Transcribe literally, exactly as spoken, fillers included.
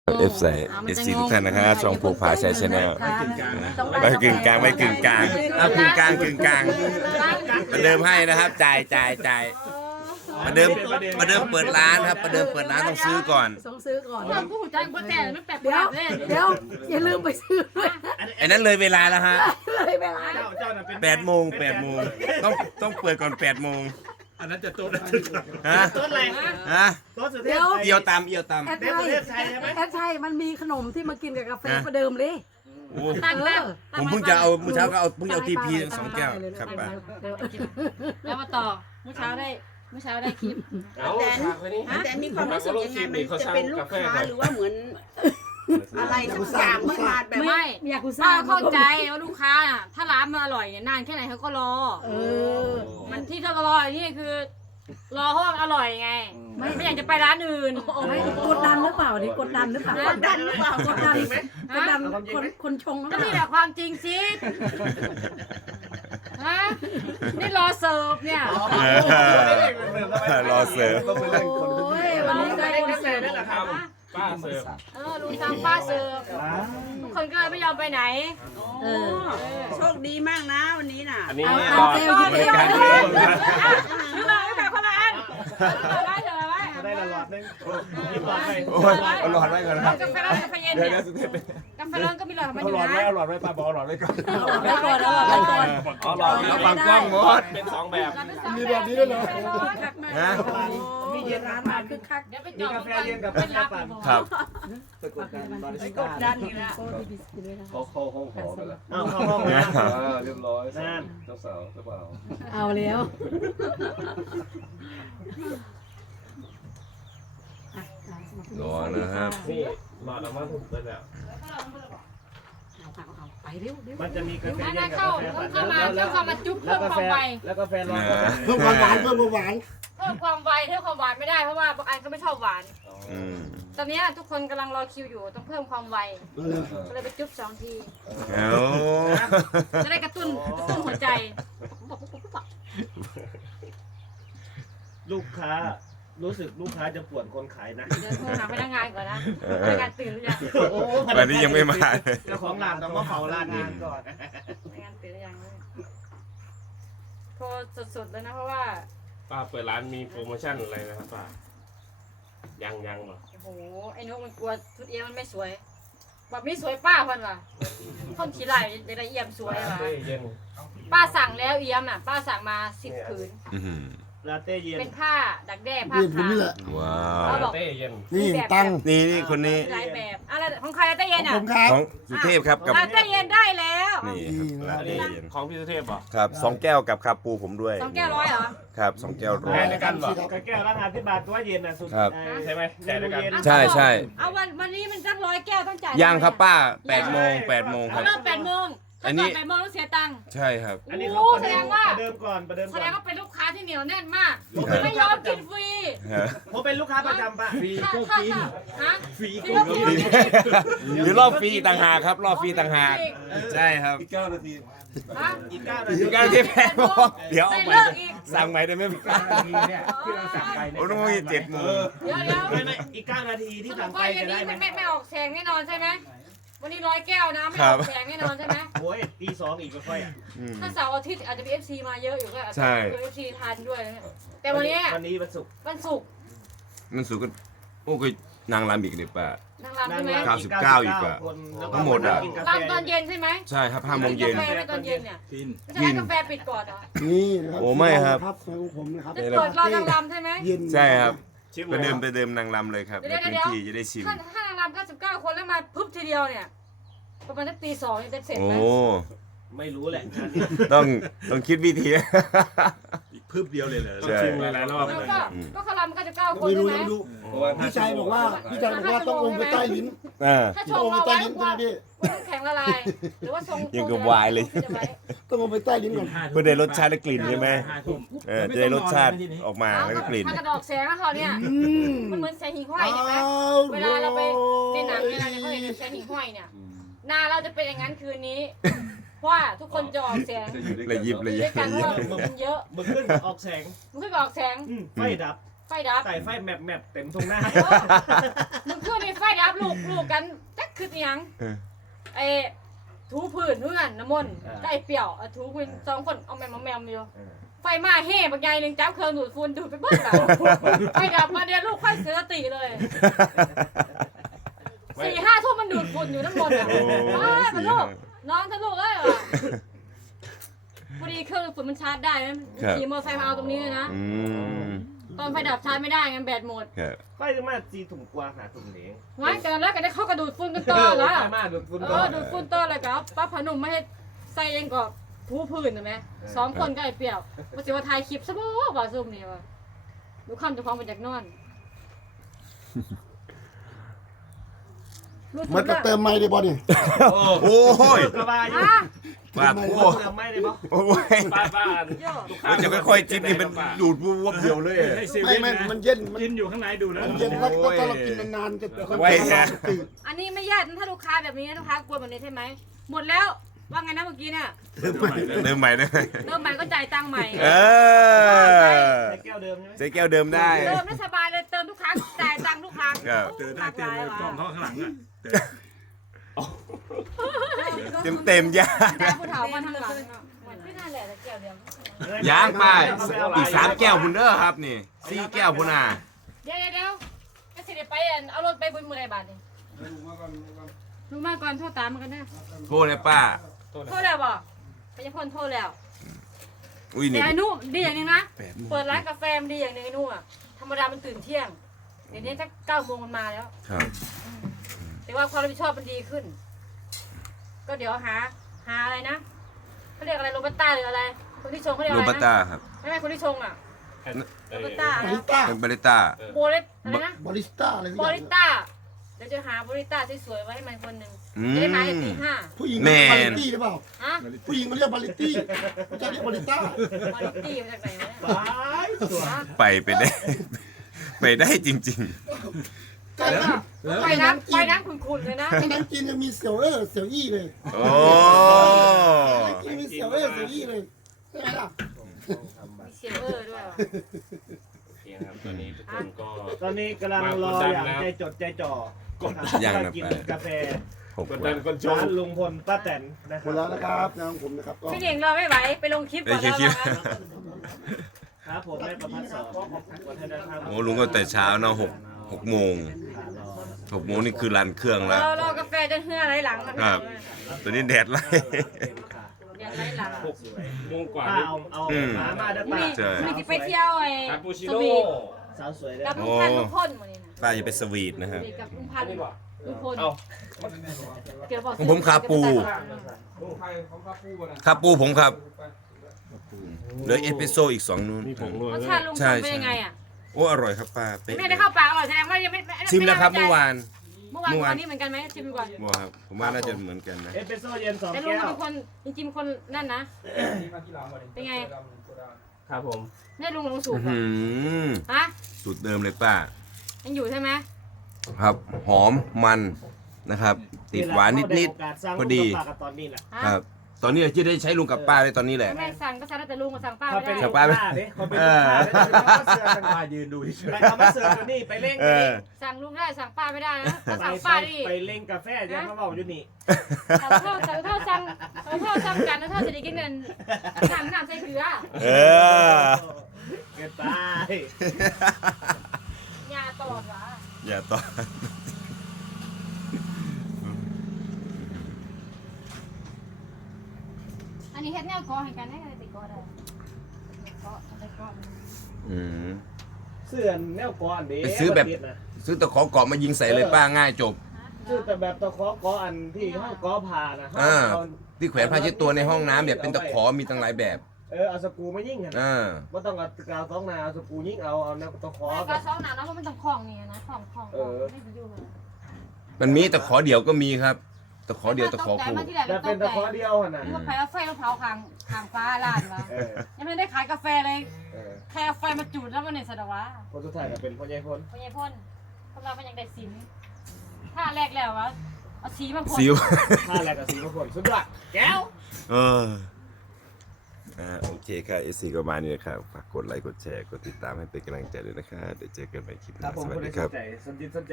เอฟใส่เอฟซีทุกท่านนะครับช่องภูผาชัยชาแนลไม่กึ่งกลางไม่กึ่งกลางอ่ะกึ่งกลางกึ่งกลางประเดิมให้นะครับจ่ายจ่ายจ่ายประเดิมประเดิมเปิดร้านครับประเดิมเปิดร้านต้องซื้อก่อนต้องซื้อก่อนเราผู้จัดคนแต่ไม่แปลกเดี๋ยวเดี๋ยวอย่าลืมไปซื้อด้วยไอ้นั้นเลยเวลาแล้วฮะเลยเวลาแปดโมงแปดโมงต้องต้องเปิดก่อนแปดโมงอันนั้นจะโต๊ะนะฮะโต๊ะอะไรฮะโต๊ะสุดเทเดี๋พยวเอียวตามเอียวตามแอดไทยแอดไทยมันมีขนมที่มากินกับกาแฟประเดิมเลยโอ้ตั้งเอตั้งอผมเพิ่งจะเอาเมื่อเช้าก็เอาเพิ่งจะเอาทีพีสองแก้วครับป้าแล้วมาต่อเมื่อเช้าได้เมื่อเช้าได้คลิปแต่มีความรู้สึกยังไงมันจะเป็นลูกค้าหรือว่าเหมือนอะไรสักอย่างเมื่อมาแบบว่าไม่อยากกูป้าซ่าเข้าใจว่าลูกค้าน่ะถ้าร้านมันอร่อยเนี่ยนานแค่ไหนเขาก็รอเออมันที่เขารออย่างนี้คือ รอเพราะว่ามันอร่อยไงไม่ไม่อยากจะไปร้านอื่นไม่กดดันหรือเปล่านี่กดดันหรือเปล่ากดดันหรือเปล่ากดดันกดดันคนคนชงหรือก็เปมีล่าแต่ความจริงสิฮะนี่รอเสิร์ฟเนี่ยรอเสิร์ฟโอ้ยวันนี้ได้คนเสิร์ฟนั่นแหละครับป้าเสิร์ฟเออลุงตามป้าเสิร์ฟทุกคนก็เลยไม่ยอมไปไหนเออโชคดีมากนะวันนี้น่ะอันนี้เอารอเซลล์เซลล์ซื้อมาไม่แบ่งคนละอันซื้อมาเถอะไว้ได้ละหลอดนึงหยิบหลอดให้โอ้ยเอาหลอดไว้ก่อนนะครับกาแฟร้อนกาแฟเย็นเนี่ยกาแฟร้อนก็มีหลอดมันเอาอหลยู่อดไว้นะเอาหลอดไว้ป้าบอกเอาหลอดไว้ก่อนไปก่อนเอาไปก่อนเอาหลอดเอาบังกล้องหมดเป็นสองแบบมีแบบนี้ด้วยเหรอนะมีเย็นร้านมาคึกคักเดี๋ยวไปจอดกาแฟเย็นกับเป็นการับแฟปั่นครับกดดันอยู่นะเขาเข้าห้องหอกันแล้วเอาเข้าห้องนะอ่าเรียบร้อยนั่นเจ้าสาวเจ้าบ่าวเอาแล้วรอนะครับนี่หลอดออกมาถูกเลยแล้วไปเร็วเร็วมันจะมีกาแฟอันเย็นั้น นกับเข้ากาแฟต้องปั่นเข้ามาต้องเข้ามาจุ๊บแล้เพิ่วมกาควาแฟมไวแล้วกาแฟร้อนก็เพิ่มความหวานเพิ่มเพิ่มความไวเพิ่มความหวานไม่ได้เพราะว่าบางอันก็ไม่ชอบหวานอืมตอนนี้ทุกคนกำลังรอคิวอยู่ต้องเพิ่มความไวก็เลยไปจุ๊บสองทีเอาจะได้กระตุ้นกระตุ้นหัวใจลูกค้ารู้สึกลูกค้าจะปวดคนขายนะเดี๋ยวโทรหาพนักงานก่อนนะพนักงานตื่นหรือยังโอ้วันนี้ยังไม่มาเลยเจ้าของร้านต้องมาเฝ้าร้านงานก่อนพนักงานตื่นหรือยังโทรสดๆเลยนะเพราะว่าป้าเปิดร้านมีโปรโมชั่นอะไรนะครับป้ายังยังเหรอโอ้โหไอ้นกมันกลัวชุดเอี้ยมันไม่สวยแบบนี้สวยป้าพันว่ะคนขี้ไหล่จะได้เอี่ยมสวยว่ะเต้เย็นป้าสั่งแล้วเอี่ยมน่ะป้าสั่งมาสิบผืนอื้อหือลาเต้เย็นเป็นผ้าดักแด้ผ้าขาวว้าเขาวบอกเต้เย็นนี่ตั้งนี่นี่คนนี้หลายแบบอะไรของใครลาเต้เย็นอ่ะของสุเทพครับกับลาเต้เย็นได้แล้วนี่ครับอันลานี้เต้เย็นของพี่สุเทพเหรอครับสองแก้วกับคาปูผมด้วยสองแก้วร้อยเหรอครับสองแก้วร้อแพ้ยด้วยกันเหรอกระแก้วราคาที่บาทว่าเย็นนะสุดครับใช่ไหมแพ้ด้วยกันใช่ใช่เอาวันวันนี้มันสักร้อยแก้วต้องจ่ายยังครับป้าแปดโมงแปดโมงคเขารับเริ่มแปดโมงอัถ้านนี้ก่อนแปดโมงต้องเสียตังค์ใช่ครับอันนี้โอ้เขาแสดงว่าประเดิมก่อนประเดิมแสก่อดงนว่าเป็นลูกค้าที่เหนียวแน่นมากครับไม่ยอมกินฟรีฮะผมเป็นลูกค้าประจำป่ะฟรีถ้าถ้าถ้าฮะฟรีฟรีก็ก็กิกินนหรือรอบฟรีต่างหากครับ รอบฟรีต่างหากใช่ครับอีกเก้านาทีฮะอีกเก้านาทีอยู่กันที่แปดโมงเดี๋ยวเอาไม่ไปเลิกอีกสั่งใหม่ได้ไหมพี่เนี่ยที่เราสั่งไปเนี่ยโอ้โหเจ็ดโมงเดี๋ยวเดี๋ยวไม่ไม่อีกเก้านาทีที่สรุสั่ปงไปว่าวันจะได้นี้ไหมไม่ไม่ไม่ออกแสงแน่นอนใช่ไหมวันนี้ร้อยแก้วนะไม่ออกแสงแน่นอนใช่ไหมโอ้ยตีสองอีกไม่ค่อยอ่ะอืมถ้าเสาร์อาทิตย์อาจจะมีเอฟซีมาเยอะอยู่ก็อาจจะใช่เอฟซีทานด้วยนะเนี่ยแต่วันนี้วันนี้วันศุกร์วันศุกร์มันสูงก็โอ้ก็นางรำอีกเนี่ยป้านางรำใช่ไหมเก้าสิบเก้าอีกอะคนแล้วก็ทั้งหมดอะกินกาแฟรำตอนเย็นใช่ไหมใช่ครับห้าโมงเย็นกาแฟไม่ตอนเย็นเนี่ยกินไม่ใช่ให้กาแฟปิดก่อนเหรอนี่นะครับโอ้ไม่ครับครับของผมนะครับจะเปิดรอนางรำใช่ไหมเย็นใช่ครับชิมไปเดิมไปเดิมนางรำเลยครับในพื้นที่จะได้ชิมถ้าถ้านางรำเก้าสิบเก้าคนแล้วมาปุ๊บทีเดียวเนี่ยประมาณสักตีสองจะเสร็จโอ้ไหมไม่รู้แหละต้องต้องคิดวิธีอีกพึบเดียวเลยเหรอใช่ชิมหลายๆรอบแล้วเลยก็ก็เขารำเก้าสิบเก้าคนไม่ใช่รู้ไหมไม่รู้พี่ชายบอกว่าพี่ชายบอกว่าต้องอมไปใต้ลิ้นอ่าถ้าชต้องงอมไปเราใต้ไว้ลิ้นว่าใช่ไหมพี่ว่าน้ำแข็งละลายหรือว่าชงยังกับวายเลยต้องอมไปใต้ลิ้นก่อนเพื่อได้รสชาติและกลิ่นใช่ไหมเออจะได้รสชาติออกมาแล้วก็กลิ่นมันกระดอกแสงแล้วเขาเนี่ยอืมมันเหมือนแสงหิ่งห้อยเห็นไหม เวลาเราไปในหนังเวลาเนี่ยเขาเห็นแสงหิ่งห้อยเนี่ยหน้าเราจะเป็นอย่างนั้นคืนนี้เพราะว่าทุกคนจะออกแสงระยิบระด้ยิวบยกันระเพยิราะบว่ามันเยอะมันขึ้นออกแสงมันขึ้นไปออกแสงอืมไฟดับไฟดับไต่ไฟแมปแมปเต็มทุ่งหน้ามันขึ้นในไฟดับลูกลูกกันจักคืออิหยังเออไอ้ถูพื้นเพื่อนน้ำมนต์ก็ไอ้เปี่ยวเอาถูพื้นสองคนเอาแมมมาแมมอยู่ไฟมาเฮ่บางใหญ่หนึ่งจับเครื่องดูดฝุ่นดูดไปเบิ้ลแล้วไฟดับมาเดียวลูกค่อยเสียสติเลยสี่ห้าทุ่มมันดูดฝุ่นอยู่น้ำมนต์อ่ะว้ายมันลูกน้องทะลุเอ้ยว่ะพอดีเครื่องดูดฝุ่นมันชาร์จได้นะขี่มอเตอร์ไซค์มาเอาตรงนี้เลยนะอืมตอนไฟดับชาร์จไม่ได้ไงแบตหมดครับค่อยจะมาจีถุงกวางหาถุงเหลงไว้กันแล้วกันได้เข้ากระดูดฝุ่นกันต่อแล้วมาดูคุณเออดูดฝุ่นต่อเลยครับป้าพนุ่มไม่ให้ใส่เองก็ทูพื้นใช่ไหมสองคนก็ไอ้เปรียวว่าสิว่าถ่ายคลิปซะบ่บ่ซุ่มนี่ว่ะดูคำเจะคล้าของมาจากนอนรู้มันสึจะกเติมไม่ได้บ่เนี่ยโอ้ยกระบายอยู่อ่ะปาดโอ้เติมไม่ได้ปะโอ้ยป้าป้าโย่มันจะค่อยๆจิ้มนี่มันดูดวับๆเดียวเลยไม่ไม่มันเย็นมันกินอยู่ข้างในดูแล้วมันเย็นแล้วก็ถ้าเรากินนานๆจะไว้แท้ตื่นอันนี้ไม่ยากนะถ้าลูกค้าแบบนี้นะลูกค้ากลัวแบบนี้ใช่ไหมหมดแล้วว่าไงนะเมื่อกี้เนี่ยเริ่มใหม่ได้ไหมเริ่มใหม่ก็จ่ายตังค์ใหม่เออใช้แก้วเดิมใช่ไหมใช้แก้วเดิมได้เติมได้สบายเลยเติมทุกครั้งจ่ายตังค์ทุกครั้งครับเตือนได้เตือนเลยกล้องเขาข้างหลังอ่ะเต็มเต็มๆยากจ่ายผู้เฒ่ามาทางหลังไม่น่าแหละแต่แก้วเดียวยางไปอีกสามแก้วคุณเด้อครับนี่สี่แก้วคุณอ่ะเดี๋ยวเดี๋ยวเดี๋ยวก็สิได้ไปอันเอารถไปบนมือไรบาทนี่รู้มาก่อนโทษตามมันกันนะโทษเลยป้าโทษแล้วบ่ไปยังพ่นโทษแล้วอุ้ยนี่แต่ไอ้นุ่มดีอย่างหนึงนะแปดโมงเปิดร้านกาแฟมันดีอย่างหนึงไอ้นุ่มอ่ะธรรมดามันตื่นเที่ยงเดี๋ยวนี้ถ้าเก้าโมงมันมาแล้วครับแต่ว่าความรับผิดชอบมันดีขึ้น ก็เดี๋ยวหาหาอะไรนะเขาเรียกอะไรโรบัสต้าหรืออะไรคนที่ชงเขาเรียกโรอะไรบัสนะต้าครับไม่ไม่คนที่ชงอ่ะเอโรอบัสต้าบานะริสต้าเป็นบาริต้าโบเลสอะไรนะบาริสต้าอะไรโบลิต้าเดี๋ยวจะหาโบลิต้าสวยๆไว้ให้มันคนหนึ่งอืจะได้มาในมตีห้าผู้หญิงแมเรียกนบาริตี้หรือเปล่าฮะผู้หญิงเขาเรียกบาริตี้ไม่ใช่เรียกบาริต้าบอลิตี้มาจากไหนวะบายสวยไปไปได้ ไปได้จริงแต่ละไปน้ำไปน้ำขุ่นๆเลยนะในหนังจีนยังมีเสี่ยวเออเสี่ยวอี้เลยๆ โอ้ยังมีเสี่ยวเออเสี่ยวอี้เลยใช่ไหมล่ะมีเสียเออด้วยว่ะเองครับตอนนี้ทุกคนก็ตอนนี้กำลังรออย่างใจจดใจจ่อยังนะกินไปกาแฟหกกดวัดันนกดชร้าม นลุงพลป้าแตนนะคหมรับดแล้วนะครับน้องผมนะครับก็พี่หนิงเราไม่ไหวไปลงคลิปก่อนไปคลิแล้วปกันครับผมได้ประพัดสอนวัฒนธรรมโอ้ลุงก็แต่เช้าเนาะหกหกโมงหกโมงนี่คือรันเครื่องแล้วเรารอกาแฟจนเหื่อไหลหลังมันครับ ตัวนี้แดดไล่เดี๋ยวไหลหลังหกโมงกว่าป้านี่เอาเอาอืมมามาเด้อมีป้าใช่มีจะไปเที่ยวไอ้คาปูชิสโน่วีทสาวสวยเลยกับลุงพันธุ์ลุงพ่นวันนี้นะป้าจะไปสวีทนะสครับวีทกับลุงพันธุ์ลุงพลเอาเกี่ยวกับของผมคาปู ครับปูผมครับเหลือเอสเปรสโซ่อีกสองนู่นมีผงนวดรสด้วยชาติลุงพใช่ลเป็นยังไงอ่ะโอ้อร่อยครับป้าเป๊ะไม่ได้เข้าปากอร่อยแสดงว่ายังไม่ไชิมแล้วครับไได้เมื่อวานเมื่อวานเมื่อวานวันนี้เหมือนกันไหมชิมก่อนบอกครับผมว่าน่าจะเหมือนกันนะเอสเปรสโซ่เย็นสองแต่ลุงแก้วเป็นคนจริงๆคนนั่นนะเป็นไงครับผมนี่ลุงลงสูบอื้ออ่ะหือสูตรเดิมเลยป้ายังอยู่ใช่ไหมครับหอมมันนะครับ ติดหวานนิดๆพอดีตอนนี้แหละฮะๆครับ ตอนนี้จะได้ใช้ลุงกับป้าเลยตอนนี้แหละไม่สั่งก็สั่งแต่ลุงก็สั่งป้าเขาไม่เป็นได้ลูกค้าเด้เขาเป็นลูกค้าเด้เขาเสือกันมายืนดูไปเอามาเสือกันนี่ไปเล่งเออสั่งลุงได้สั่งป้าไม่ได้นะถ้าไปสั่งไปป้าดิไปเล่งกาแฟเดี๋ยวเขาบอกอยู่นี่สั่งเท่าสั่งเท่าสั่งสั่งเท่าสั่งกันแล้วเท่าจะได้กินเงินน้ำน้ำใส่เกลือเออเกินไปยาตลอดวะอย่าต่ออันนี้เฮ็ดแนวกอให้กันได้ไงติกอได้กออะไรกออืมเสื้อแนวก้อนเด้ไปซื้อแบบ ซื้อตะขอเกาะมายิงใส่เลยป้าง่ายจบซื้อแต่แบบตะขอก้ออันที่ห้องก้อผ่านะอ่า ที่แขวนผ้าเช็ดตัวในห้องน้ำแบบเป็นตะขอมีตั้งหลายแบบเออเอาสกรูมายิงกันอ่าว่าต้องเอากาวสองนาเอาสกรูยิงเอาเอาแนวตะขอแต่กัก็บสองหนาแล้วมันต้องคล้องนี่นะคล้องคล้องไม่ไปอยู่เลยมันมีตะขอเดี่ยวก็มีครับ ตะขอเดี่ยวตะขอคู่แต่เป็นตะขอเดียวหั่นน่ะนี่ว่าไปเอาไฟแล้วเผาคางคางฟ้าลานวะเออยังไม่ได้ขายกาแฟเลยเออแค่เอาไฟมาจุดแล้วมันเนี่ยสะดวะคนสุดท้ายก็เป็นพ่อใหญ่พ้นพญายพ่นพวกเราเป็นยังได้สินถ้าแรกแล้ววะเอาสีมาพ่นซิวท่าแรกกับสีมงคลสุดยอดแก้วเอออ่าโอเคค่ะเอซีก็มานี่นะครับฝากกดไลค์กดแชร์กดติดตามให้เป็นกำลังใจด้วยนะครับเดี๋ยวเจอกันใหม่คลิปหครัน้าบผมสวัสคนดีใดคสรับนใจสนใจสนใจ